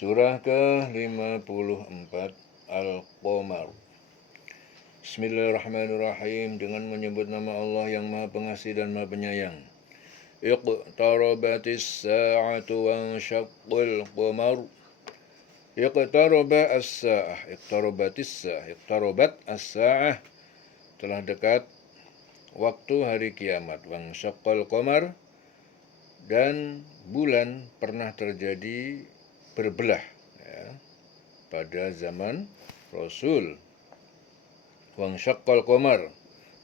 Surah ke-54 Al-Qamar. Bismillahirrahmanirrahim. Dengan menyebut nama Allah yang Maha Pengasih dan Maha Penyayang. Iqtarabatis sa'atu wa syaqqal qamar. Iqtaraba as-sa'ah. Iqtarabat as-sa'ah. Telah dekat waktu hari kiamat. Wa syaqqal qamar. Dan bulan pernah terjadi berbelah ya, pada zaman Rasul. Wang syaqqal qamar,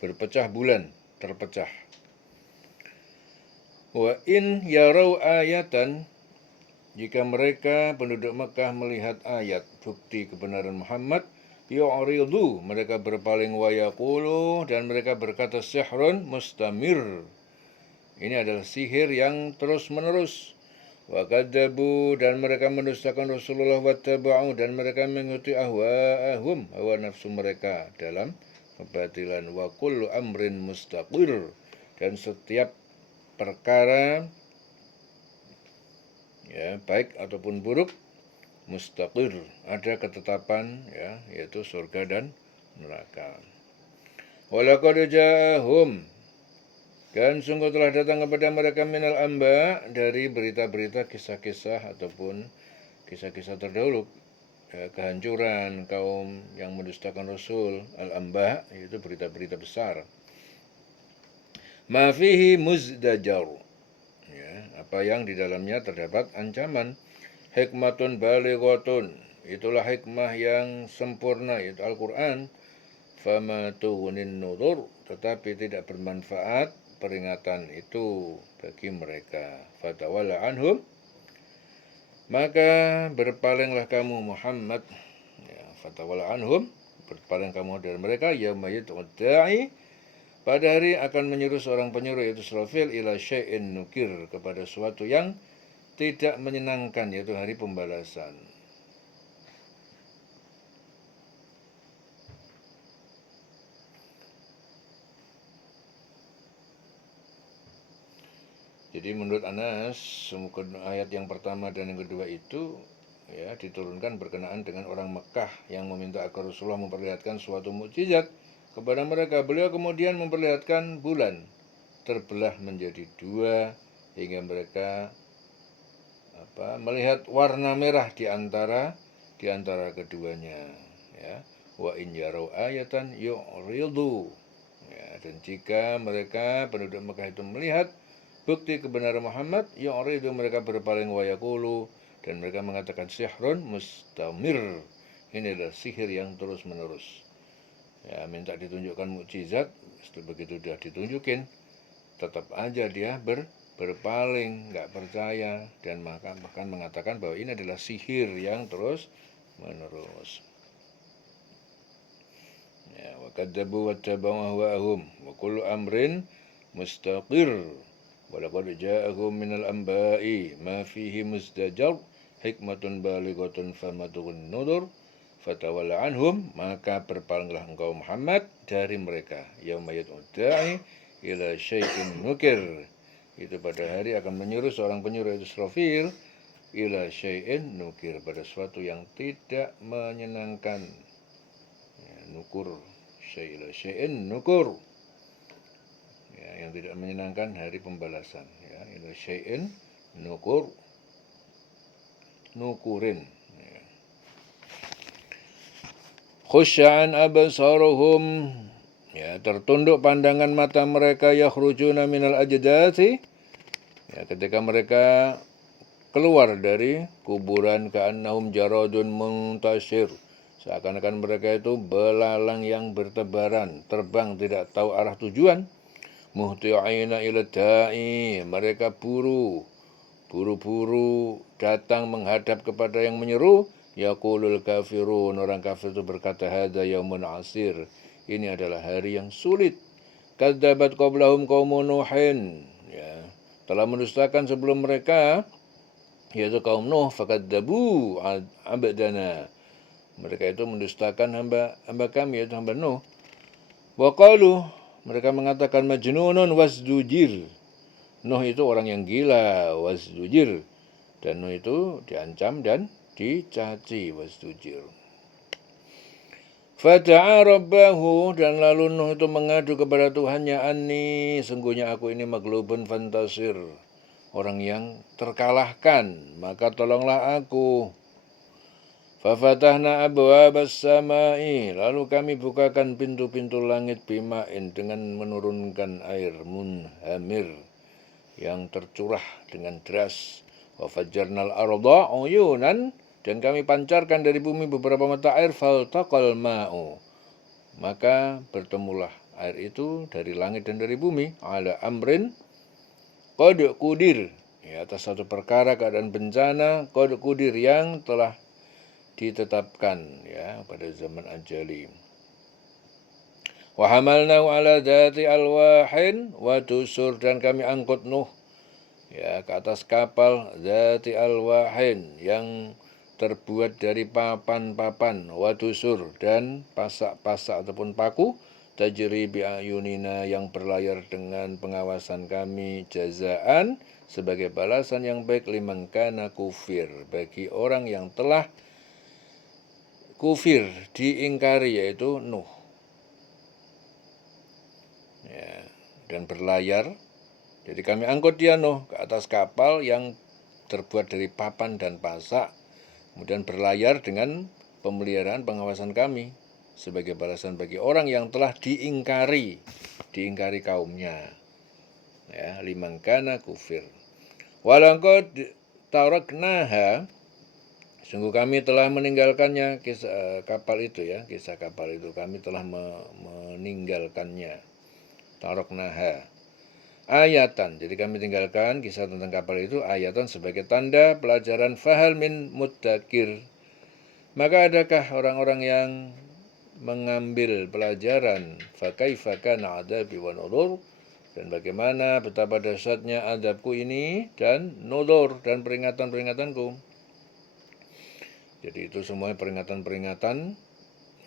berpecah bulan, terpecah. Wa in yarau ayatan, jika mereka penduduk Mekah melihat ayat bukti kebenaran Muhammad, yu'ridu, mereka berpaling, wa yaqulu, dan mereka berkata sihrun mustamir. Ini adalah sihir yang terus-menerus. Wa kadzabu, dan mereka mendustakan Rasulullah, wa taba'u, dan mereka mengikuti ahwa'ahum, hawa nafsu mereka dalam kebatilan. Wa kullu amrin mustaqir, dan setiap perkara ya baik ataupun buruk mustaqir, ada ketetapan ya, yaitu surga dan neraka. Wa laqad ja'ahum, dan sungguh telah datang kepada mereka minal amba, dari berita-berita, kisah-kisah ataupun kisah-kisah terdahulu ya, kehancuran kaum yang mendustakan Rasul. Al-amba yaitu berita-berita besar. Ma fihi muzdajar, ya, apa yang di dalamnya terdapat ancaman. Hikmatun balighatun, itulah hikmah yang sempurna, yaitu Al-Quran. Fama tughnin nudhur, tetapi tidak bermanfaat peringatan itu bagi mereka. Fatawalla anhum, maka berpalinglah kamu Muhammad ya, fatawalla anhum, berpaling kamu dari mereka, yauma yad'ud da'i, pada hari akan menyeru seorang penyeru, yaitu Israfil, ila syai'in nukir, kepada suatu yang tidak menyenangkan, yaitu hari pembalasan. Jadi menurut Anas, ayat yang pertama dan yang kedua itu ya diturunkan berkenaan dengan orang Mekah yang meminta agar Rasulullah memperlihatkan suatu mukjizat kepada mereka. Beliau kemudian memperlihatkan bulan terbelah menjadi dua hingga mereka melihat warna merah di antara keduanya. Ya. Wa in yarau ayatan yu'ridu. Ya, dan jika mereka penduduk Mekah itu melihat bukti kebenaran Muhammad, yu'ridu, mereka berpaling, wa yaqulu, dan mereka mengatakan sihrun mustamir. Ini adalah sihir yang terus-menerus. Ya, minta ditunjukkan mukjizat, begitu dia ditunjukin, tetap aja dia berpaling, nggak percaya, dan bahkan mengatakan bahwa ini adalah sihir yang terus-menerus. Ya, wa kadzabu wa tabau ahwa'ahum wa kullu amrin mustaqir. Walaqad ja'ahum minal anba'i ma fihi muzdajar hikmatun balighatun famatun nudur fatawalla anhum, maka berpalinglah engkau Muhammad dari mereka, yauma yad'ud da'i ila syai'in nukir, itu pada hari akan menyuruh seorang penyuruh, itu Israfil, ila syai'in nukir, pada sesuatu yang tidak menyenangkan ya, nukur, ila syai'in nukur, yang tidak menyenangkan hari pembalasan ya, ila syai'in nukurin ya. Khusya'an absaruhum, ya, tertunduk pandangan mata mereka, yakhrujuna minal ajdati, ya, ketika mereka keluar dari kuburan, ka'annahum jaradun muntashir, seakan-akan mereka itu belalang yang bertebaran, terbang tidak tahu arah tujuan. Muhti'ina ila da'i, mereka buru-buru datang menghadap kepada yang menyeru. Yaqulul kafirun, orang kafir itu berkata, hadza yaumun asir, ini adalah hari yang sulit. Kadzabat qablahum qaumun Nuhin, ya, telah mendustakan sebelum mereka, yaitu kaum Nuh, fakadzabu abdana, mereka itu mendustakan hamba kami, yaitu hamba Nuh. Wa qalu, mereka mengatakan majnunun wasdujir, Nuh itu orang yang gila, wasdujir, dan Nuh itu diancam dan dicaci wastujir. Fada'a rabbahu, dan lalu Nuh itu mengadu kepada Tuhannya, anni, sungguhnya aku ini maglubun fantasir, orang yang terkalahkan, maka tolonglah aku. Fafatahna abwabas samai, lalu kami bukakan pintu-pintu langit bima'in, dengan menurunkan air munhamir yang tercurah dengan deras. Wa fajjarnal arda uyunan, dan kami pancarkan dari bumi beberapa mata air, faltaqal ma'u, maka bertemulah air itu dari langit dan dari bumi, ala amrin qad qudir, ya, atas satu perkara keadaan bencana, qad qudir, yang telah ditetapkan, ya, pada zaman ajali. Wa hamalnahu ala dzati alwahin wa dusur, dan kami angkut Nuh, ya, ke atas kapal dzati alwahin, yang terbuat dari papan-papan, wadusur, dan pasak-pasak ataupun paku, tajri bi'ayunina, yang berlayar dengan pengawasan kami, jazaan, sebagai balasan yang baik, liman kana kufir, bagi orang yang telah kufir, diingkari, yaitu Nuh, ya, dan berlayar. Jadi kami angkut dia Nuh ke atas kapal yang terbuat dari papan dan pasak, kemudian berlayar dengan pemeliharaan pengawasan kami, sebagai balasan bagi orang yang telah diingkari kaumnya, ya, liman kana kufir. Walaqad taraknaha, sungguh kami telah meninggalkannya, kisah kapal itu, ya, kisah kapal itu kami telah meninggalkannya. Taraknaha ayatan, jadi kami tinggalkan kisah tentang kapal itu, ayatan, sebagai tanda pelajaran, fahal min muddakir, maka adakah orang-orang yang mengambil pelajaran, fakaifa kana adabi wa nudhur, dan bagaimana betapa dahsyatnya adabku ini, dan nudhur, dan peringatan-peringatanku. Jadi itu semuanya peringatan-peringatan,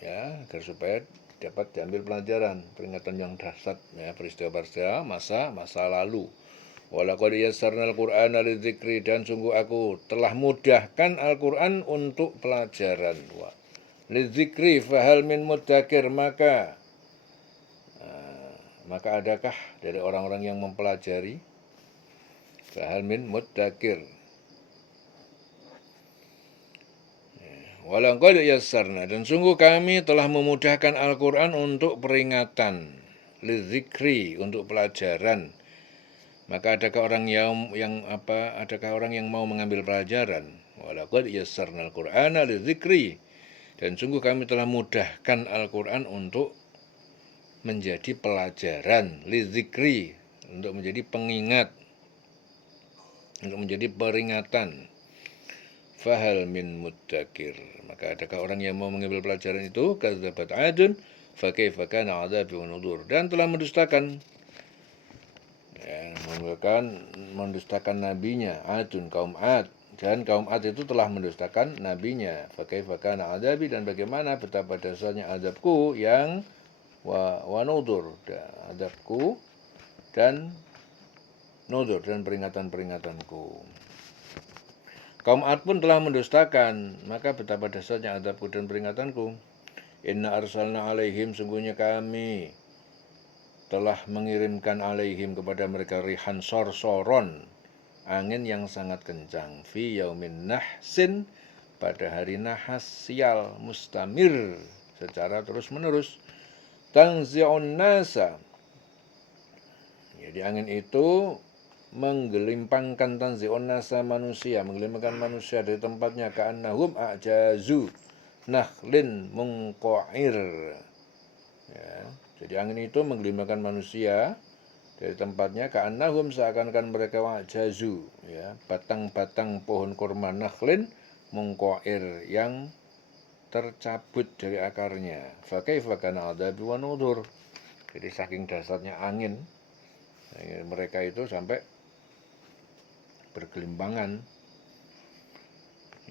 ya, agar supaya dapat diambil pelajaran, peringatan yang dahsyat, ya, peristiwa-peristiwa masa lalu. Walaqad yassarnal Qur'ana lidzikri, dan sungguh aku telah mudahkan Al-Qur'an untuk pelajaran. Lidzikri fahal min mudzakir, maka adakah dari orang-orang yang mempelajari? Fahal min mudzakir. Walaqad yassarna, dan sungguh kami telah memudahkan Al-Qur'an untuk peringatan, lidzikri, untuk pelajaran. Maka adakah orang adakah orang yang mau mengambil pelajaran? Walaqad yassarnal Qur'ana lidzikri, dan sungguh kami telah mudahkan Al-Qur'an untuk menjadi pelajaran, lidzikri, untuk menjadi pengingat, untuk menjadi peringatan. Fahal min muddakir, maka adakah orang yang mau mengambil pelajaran itu? Kadzabat adun fakaifa kana adzabi wa nudhur, dan telah mendustakan, ya, mendustakan nabinya, adun, kaum Ad, dan kaum Ad itu telah mendustakan nabinya. Fakaifa kana adzabi, dan bagaimana betapa dahsyatnya azabku, yang wa nudhur, azabku dan nudhur, dan peringatan-peringatanku. Kaum Ad pun telah mendustakan, maka betapa dahsyatnya azabku dan peringatanku. Inna arsalna alaihim, sungguhnya kami telah mengirimkan alaihim, kepada mereka, rihan sorsoron, angin yang sangat kencang, fi yaumin nahsin, pada hari nahas, sial, mustamir, secara terus menerus, tanzi'un nasa, jadi angin itu menggelimpangkan, tanzi'un nasa, manusia, menggelimpangkan manusia dari tempatnya, ka'annahum a'jazu nakhlin munqa'ir, ya, jadi angin itu menggelimpangkan manusia dari tempatnya, ka'annahum, seakan-akan mereka, a'jazu, ya, batang-batang pohon kurma, nakhlin munqa'ir, yang tercabut dari akarnya. Fakaifa kana adzabi wa nudhur, jadi saking dahsyatnya angin, mereka itu sampai bergelimpangan,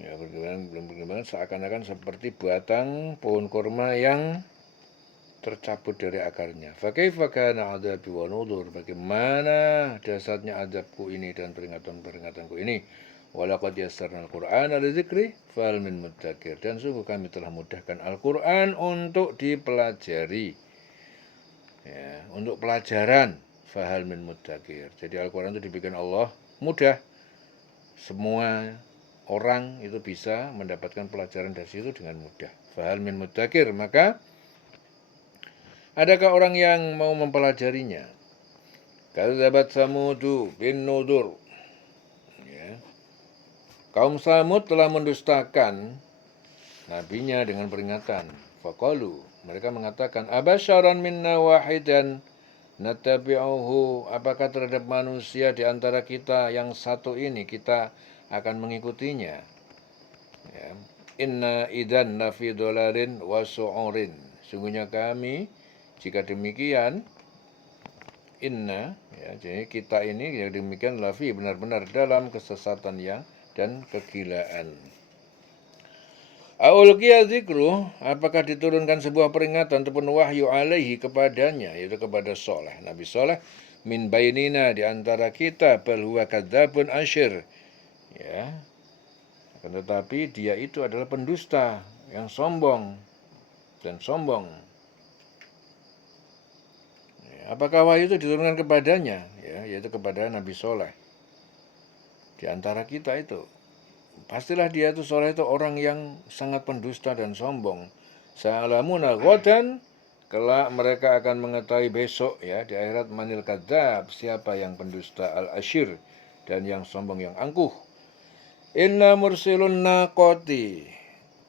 ya, bergelimpangan seakan-akan seperti batang pohon kurma yang tercabut dari akarnya. Fakaifa kana adzabi wa nudhur, bagaimana dahsyatnya azabku ini dan peringatan-peringatanku ini. Walaqad yassarnal Qur'ana lidzikri fahal min mudzakir. Dan sungguh kami telah mudahkan Al-Qur'an untuk dipelajari. Ya, untuk pelajaran fahal min mudzakir. Jadi Al-Qur'an itu dibikin Allah mudah. Semua orang itu bisa mendapatkan pelajaran dari situ dengan mudah. Fahal min mudzakir. Maka adakah orang yang mau mempelajarinya? Kadzabat Samudu bin Nudur. Ya. Kaum Samud telah mendustakan nabinya dengan peringatan. Faqalu, mereka mengatakan, abasyaran minna wahidan nattabi'uhu, apakah terhadap manusia di antara kita yang satu ini kita akan mengikutinya? Ya. Inna idzan lafi dhalarin wa su'urin. Sungguhnya kami, jika demikian, inna, ya, jadi kita ini yang demikian lafi benar-benar dalam kesesatan yang dan kegilaan. Aulqiya dzikru, apakah diturunkan sebuah peringatan ataupun wahyu alaihi kepadanya, yaitu kepada Saleh, Nabi Saleh, min bainina di antara kita, bal huwa kadzabun asyir. Ya. Akan tetapi dia itu adalah pendusta yang sombong dan sombong. Ya. Apakah wahyu itu diturunkan kepadanya, ya, yaitu kepada Nabi Saleh. Di antara kita itu, pastilah dia itu Saleh itu orang yang sangat pendusta dan sombong. Sa'alamuna ghadan, kelak mereka akan mengetahui besok, ya, di akhirat, manil kadzab, siapa yang pendusta, al-asyir, dan yang sombong, yang angkuh. Inna mursilun naqati,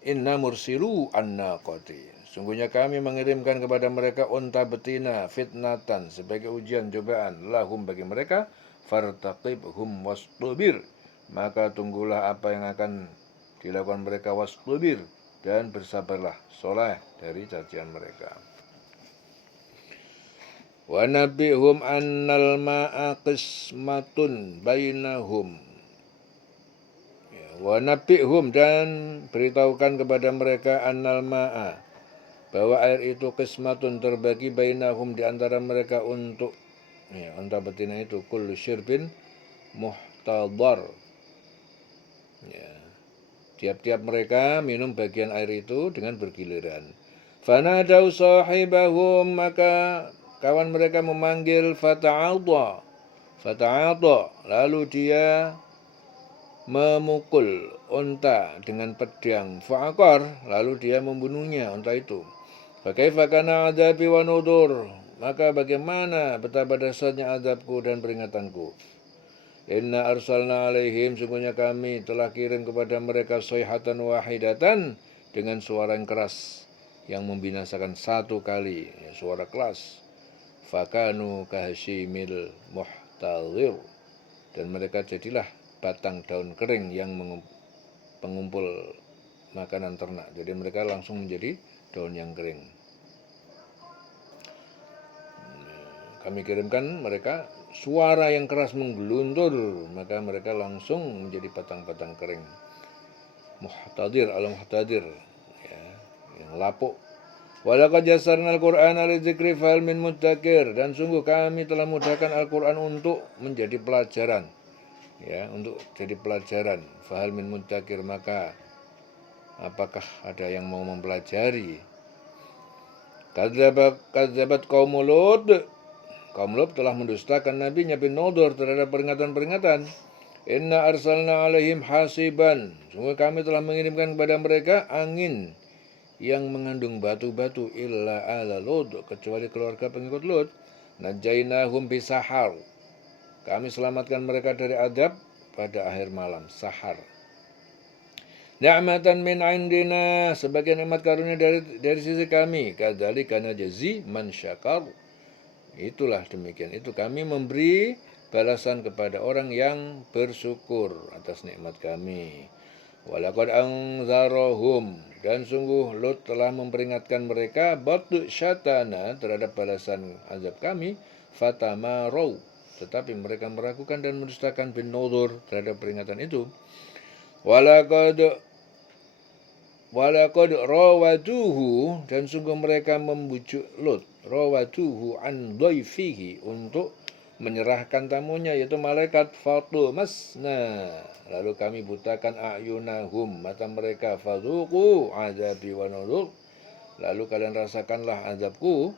inna mursilu an-naqati. Sungguhnya kami mengirimkan kepada mereka unta betina fitnatan, sebagai ujian cobaan, lahum bagi mereka, fartaqibhum wastabir, maka tunggulah apa yang akan dilakukan mereka, wastabir, dan bersabarlah, Saleh, dari cacian mereka. Wa nabihum annal ma'a qismatun bainahum. Wa nabihum, dan beritahukan kepada mereka, annal ma'a, bahwa air itu qismatun, terbagi, bainahum, di antara mereka, untuk, ya, unta betina itu, kullu syirbin muhtadar. Ya. Tiap-tiap mereka minum bagian air itu dengan bergiliran. Fanadau sahibahum, maka kawan mereka memanggil, fata'adha, lalu dia memukul unta dengan pedang, fa'aqar, lalu dia membunuhnya, unta itu. Fakaifa kana adzabi wa nudur, maka bagaimana betapa dahsyatnya azabku dan peringatanku. Inna arsalna alaihim, sungguhnya kami telah kirim kepada mereka sayhatan wahidatan, dengan suara yang keras yang membinasakan satu kali, ya, suara keras. Fakanu kahsimil muhtadir, dan mereka jadilah batang daun kering yang pengumpul makanan ternak. Jadi mereka langsung menjadi daun yang kering. Kami kirimkan mereka suara yang keras menggeluntur, maka mereka langsung menjadi batang-batang kering. Muhtadir, al-muhtadir, ya, yang lapuk. Walaqad yassarnal Qur'ana lidzikri fahal min mudzakir, dan sungguh kami telah mudahkan Al-Qur'an untuk menjadi pelajaran, ya, untuk jadi pelajaran. Fahal min mudzakir, maka apakah ada yang mau mempelajari? Kadzabat qaum Lut, kaum Lut telah mendustakan nabinya bin Nudur terhadap peringatan-peringatan. Inna arsalna alaihim hasiban, sungguh kami telah mengirimkan kepada mereka angin yang mengandung batu-batu, illa ala Lut, kecuali keluarga pengikut Lut. Najainahum bisahar, kami selamatkan mereka dari adab pada akhir malam, sahar. Ni'matan min indina, sebagai nikmat karunia dari sisi kami. Kadzalika najzi man syakar, itulah demikian itu kami memberi balasan kepada orang yang bersyukur atas nikmat kami. Walaqad anzarahum, dan sungguh Lut telah memperingatkan mereka, batsyatana, terhadap balasan azab kami, fatamarau, tetapi mereka meragukan dan mendustakan bin nudzur terhadap peringatan itu. Walaqad rawaduhu, dan sungguh mereka membujuk Lut, rawaduhu an dhaifihi, untuk menyerahkan tamunya, yaitu malaikat. Fatumasna, lalu kami butakan a'yunahum, mata mereka. Fadzuqu azabi wa nuzur, lalu kalian rasakanlah azabku,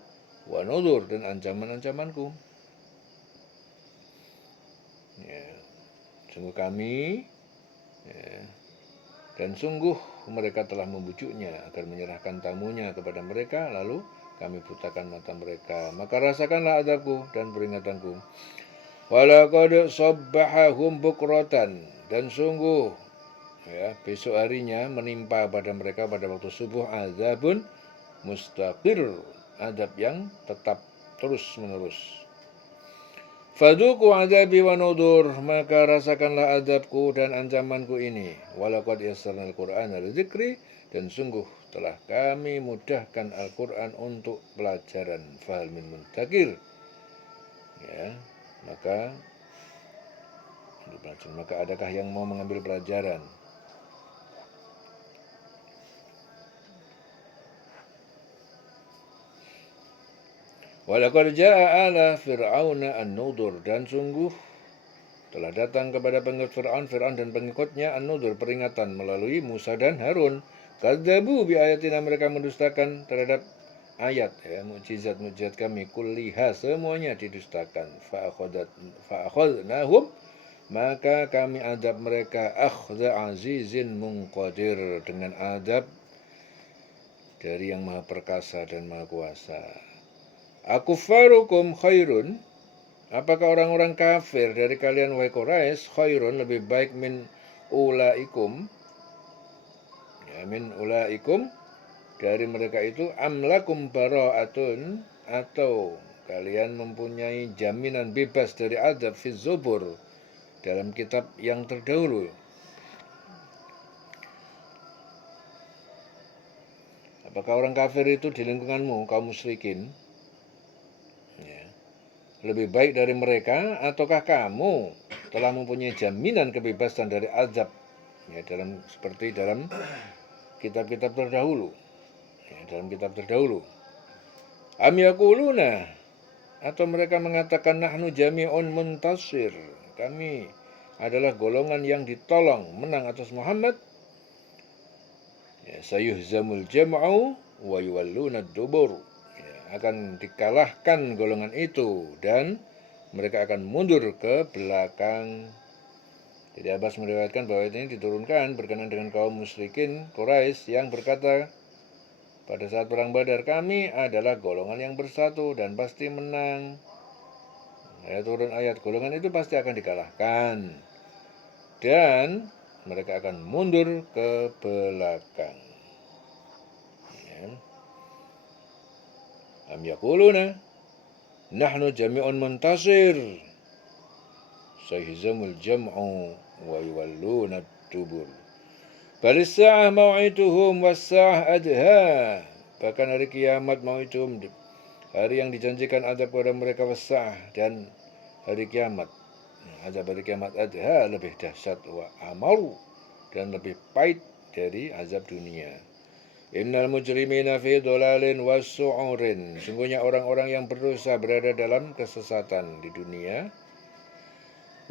wa nuzur, dan ancaman-ancamanku. Ya. Sungguh kami, ya, dan sungguh mereka telah membujuknya agar menyerahkan tamunya kepada mereka, lalu kami butakan mata mereka. Maka rasakanlah azabku dan peringatanku. Walaqad sabbahahum bukratan, dan sungguh, ya, besok harinya menimpa pada mereka pada waktu subuh azabun mustaqir, azab yang tetap terus menerus. Fadzuqu azabi wa nudur, maka rasakanlah azabku dan ancamanku ini. Walaqad yassarnal Qur'ana lidzikri, dan sungguh telah kami mudahkan Al-Qur'an untuk pelajaran. Fahal min muntakir, ya, maka untuk pelajaran, maka adakah yang mau mengambil pelajaran? Walaqad jaa'a ala fir'auna an-nudur, dan sungguh telah datang kepada pengikut Fir'aun dan pengikutnya an-nudur, peringatan melalui Musa dan Harun. Kadzabu bi ayatina, mereka mendustakan terhadap ayat, ya, mukjizat kami, kulliha, semuanya didustakan. Fa'akhadnahum, maka kami adab mereka akhdza azizin munqadir, dengan adab dari yang maha perkasa dan maha kuasa. Akufarukum khairun, apakah orang-orang kafir dari kalian wahai Quraisy khairun, lebih baik min ulaikum, ya, min ulaikum, dari mereka itu, amlakum bara'atun, atau kalian mempunyai jaminan bebas dari azab fi zubur, dalam kitab yang terdahulu. Apakah orang kafir itu di lingkunganmu, kaum musyrikin, ya, lebih baik dari mereka, ataukah kamu telah mempunyai jaminan kebebasan dari azab, ya, seperti dalam kitab-kitab terdahulu, ya, dalam kitab terdahulu. Am yaquluna, atau mereka mengatakan nahnu jami'un muntasir, kami adalah golongan yang ditolong menang atas Muhammad. Ya, sayuhzamul jam'u wa yuwalluna ad-dubur, ya, akan dikalahkan golongan itu dan mereka akan mundur ke belakang. Jadi Abbas meriwayatkan bahwa ini diturunkan berkenaan dengan kaum musyrikin Quraisy yang berkata pada saat perang Badar, kami adalah golongan yang bersatu dan pasti menang. Ya, turun ayat, golongan itu pasti akan dikalahkan dan mereka akan mundur ke belakang. Ya. Am yaquluna nahnu jami'un muntasir, sayhzamul jam'u wa yuwalluna ad-dubur. Balis sa'ah mau'iduhum was-sa'ah adha, bahkan hari kiamat mau'iduhum, hari yang dijanjikan azab kepada mereka, was-sa'ah, dan hari kiamat, azab hari kiamat, adha, lebih dahsyat, wa amaru, dan lebih pahit dari azab dunia. Innal mujrimina fi dhalalin was-su'urin, sungguhnya orang-orang yang berdosa berada dalam kesesatan di dunia,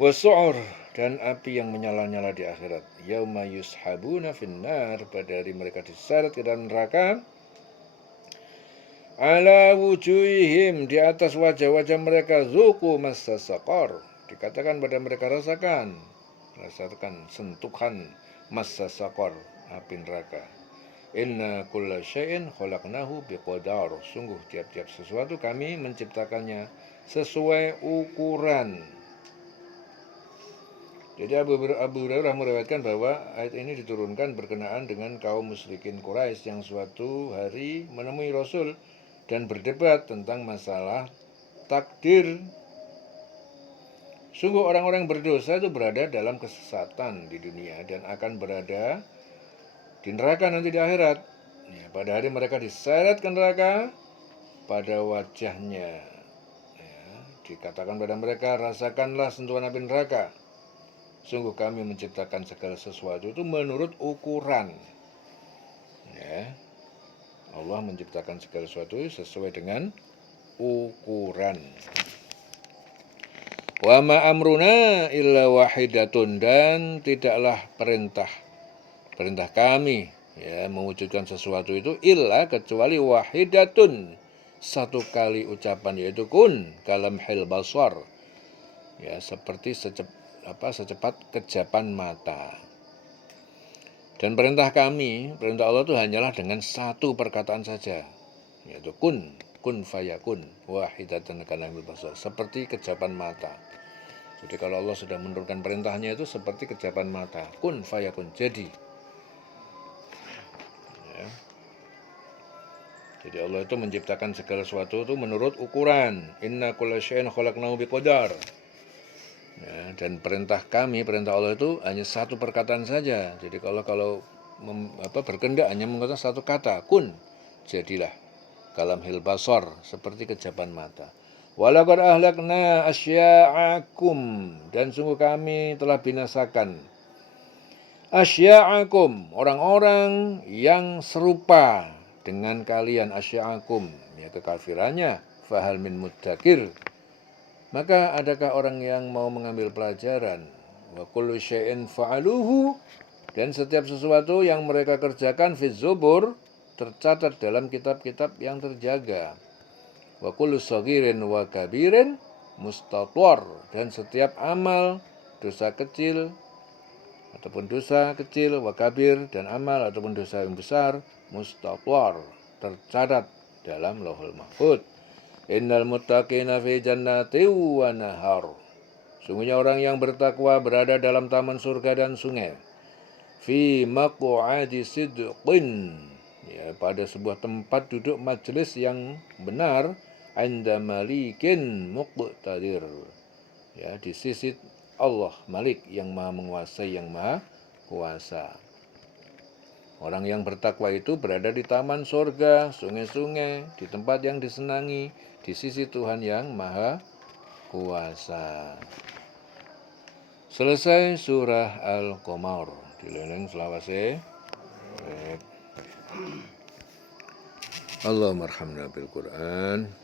was-su'ur, dan api yang menyala-nyala di akhirat. Yauma yushabuna finnar, pada hari mereka diseret ke dalam neraka. Ala wujuhihim, di atas wajah-wajah mereka, zuqu massa saqar, dikatakan pada mereka, rasakan sentuhan massa saqar, api neraka. Inna kulla syai'in khalaqnahu biqadar, sungguh tiap-tiap sesuatu kami menciptakannya sesuai ukuran. Jadi Abu Hurairah meriwayatkan bahwa ayat ini diturunkan berkenaan dengan kaum musyrikin Quraisy yang suatu hari menemui Rasul dan berdebat tentang masalah takdir. Sungguh orang-orang berdosa itu berada dalam kesesatan di dunia dan akan berada di neraka nanti di akhirat. Ya, pada hari mereka diseret ke neraka, pada wajahnya, ya, dikatakan pada mereka, rasakanlah sentuhan api neraka. Sungguh kami menciptakan segala sesuatu itu menurut ukuran. Ya, Allah menciptakan segala sesuatu sesuai dengan ukuran. Wa ma amruna illa wahidatun, dan tidaklah perintah kami ya mewujudkan sesuatu itu illa kecuali wahidatun, satu kali ucapan, yaitu kun kalamhil basar, ya seperti secepat kejapan mata. Dan perintah Allah itu hanyalah dengan satu perkataan saja, yaitu kun fayakun wahidatan kalamhil basar, seperti kejapan mata. Jadi kalau Allah sudah menurunkan perintahnya itu seperti kejapan mata, kun fayakun, jadi. Ya. Jadi Allah itu menciptakan segala sesuatu itu menurut ukuran. Inna kulla syai'in khalaqnahu biqadar. Ya, dan perintah Allah itu hanya satu perkataan saja. Jadi kalau berkehendak hanya mengatakan satu kata, kun, jadilah. Kalamhil basar, seperti kejapan mata. Walaqad ahlakna asya'akum, dan sungguh kami telah binasakan asya'akum, orang-orang yang serupa dengan kalian. Asya'akum, ya kekafirannya. Fahal min muddakir, maka adakah orang yang mau mengambil pelajaran? Wa kullu syai'in fa'aluhu, dan setiap sesuatu yang mereka kerjakan fi zubur, tercatat dalam kitab-kitab yang terjaga. Wa kullu saghirin wa kabirin mustatwar, dan setiap amal, dosa kecil ataupun dosa kecil, wa kabir, dan amal ataupun dosa yang besar, mustatwar, tercatat dalam Lauhul Mahfuz. Innal muttaqina fi jannatin wa nahar, sungguhnya orang yang bertakwa berada dalam taman surga dan sungai. Fi maq'adi sidqin, ya pada sebuah tempat duduk majelis yang benar. Inda malikin muqtadir, ya di sisi Allah Malik yang maha menguasai, yang maha kuasa. Orang yang bertakwa itu berada di taman surga, sungai-sungai, di tempat yang disenangi, di sisi Tuhan yang maha kuasa. Selesai surah Al-Qamar. Dileleng selawase. Allahumma arhamna bil Qur'an.